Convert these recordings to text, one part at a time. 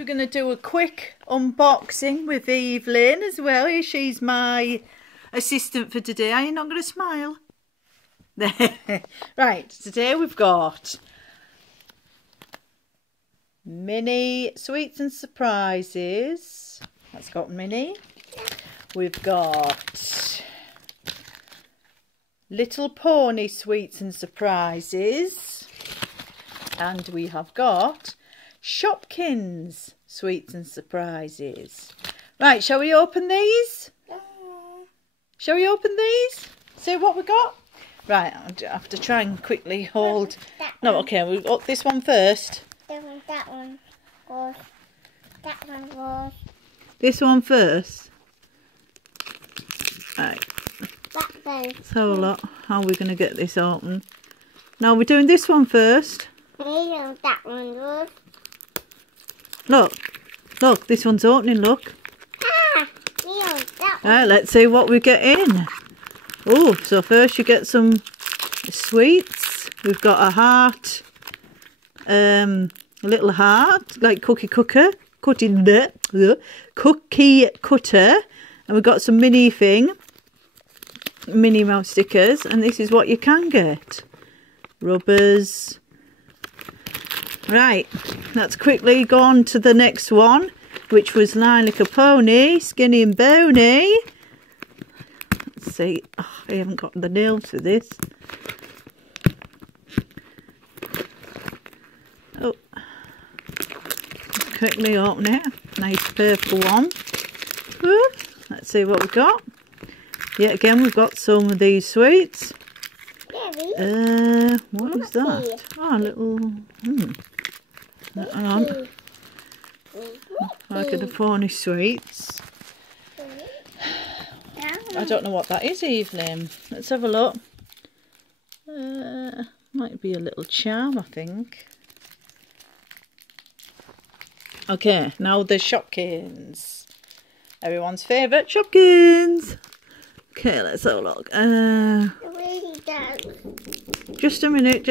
We're going to do a quick unboxing with Evelyn as well. She's my assistant for today. Are you not going to smile? Right, today we've got Minnie Sweets and Surprises. That's got Minnie. We've got Little Pony Sweets and Surprises. And we have got Shopkins Sweets and Surprises. Right, shall we open these? Shall we open these? See what we got? Right, I have to try and quickly hold. No, okay, we've got this one first. That one goes. That one goes. This one first. Right. That goes. So a lot. How are we going to get this open? No, we're doing this one first. That one goes. Look, this one's opening, look. That one. Right, let's see what we get in. Oh, so first you get some sweets. We've got a heart, a little heart, like cookie cutter, and we've got some Minnie Mouse stickers, and this is what you can get. Rubbers. Right, let's quickly go on to the next one, which was Like a Pony, Skinny and Bony. Let's see, oh, I haven't got the nails for this. Oh, let's quickly open it. Nice purple one. Ooh, let's see what we've got. Yeah, again, we've got some of these sweets. What is that? Oh, a little, hang on. Like the pony sweets. I don't know what that is, Evelyn. Let's have a look. Might be a little charm, I think. Okay, now the Shopkins. Everyone's favourite Shopkins. Okay, let's have a look. Just a minute.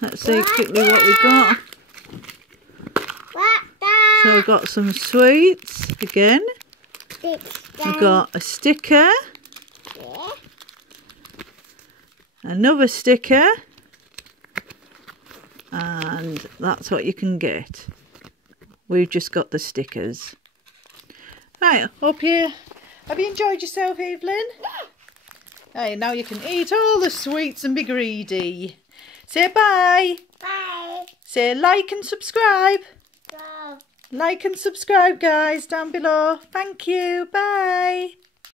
Let's see quickly what we've got. So we've got some sweets again. We've got a sticker. Another sticker. And that's what you can get. We've just got the stickers. Right, up here. Have you enjoyed yourself, Evelyn? Hey, now you can eat all the sweets and be greedy. Say bye. Bye. Say like and subscribe. Bye. Like and subscribe, guys, down below. Thank you. Bye.